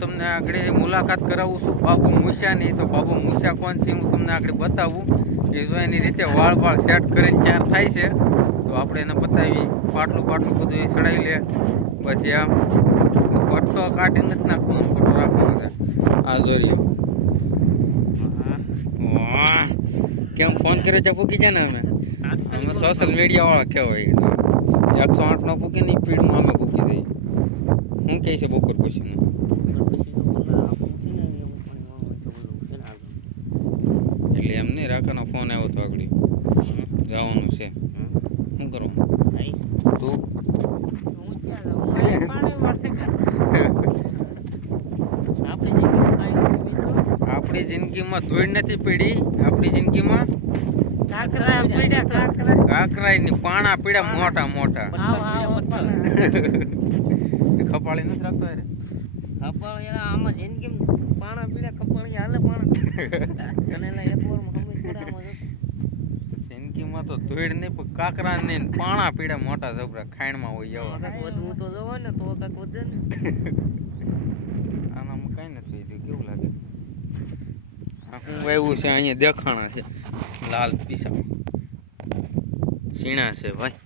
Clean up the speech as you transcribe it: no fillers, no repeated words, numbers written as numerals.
તમને આગળ મુલાકાત કરાવું છું બાબુ મૂસાની. તો બાબુ મૂસા કોણ છે હું તમને આગળ બતાવું. એ જો એની રીતે વાળ સેટ કરીને ચાર થાય છે. તો આપણે એને બતાવી પાટલું બધું એ ચડાવી લે. પછી આમ પટ્ટો કાઢી નથી નાખવાનો, પટ્ટો રાખવાનો છે. આ જોઈ કેમ ફોન કર્યો છે પૂકી છે ને અમે સોશિયલ મીડિયા વાળા કહેવાય. 108 નો પૂકી નહીં, સ્પીડમાં અમે પૂકી જઈએ. શું કહે છે બપોર પછી એટલે એમ નહીં રાખવાનો ફોન આવ્યો તો આગળ જવાનું છે. શું કરવાનું તું આપણી જિંદગીમાં ધૂળ નથી પડી. આપણી જિંદગીમાં કાકરાઈ પાણા પીડા મોટા મોટા. ખપાળી નથી રાખતો યાર. ખપાળી આમાં જિંદગી પાણા પીડા ખપાળી હાલે પાણા જિંદગીમાં તો ધૂળ નહીં પણ કાકરા નહીં પાણા પીડા મોટા જબરા ખાઈણમાં હોય એવા. વધવું તો જવો ને તો કાંક વધે ને. આનામાં કઈ નથી થયું. કેવું લાગે હું વાવ્યું છે અહીંયા દેખાણા છે લાલ પીસા સીણા છે ભાઈ.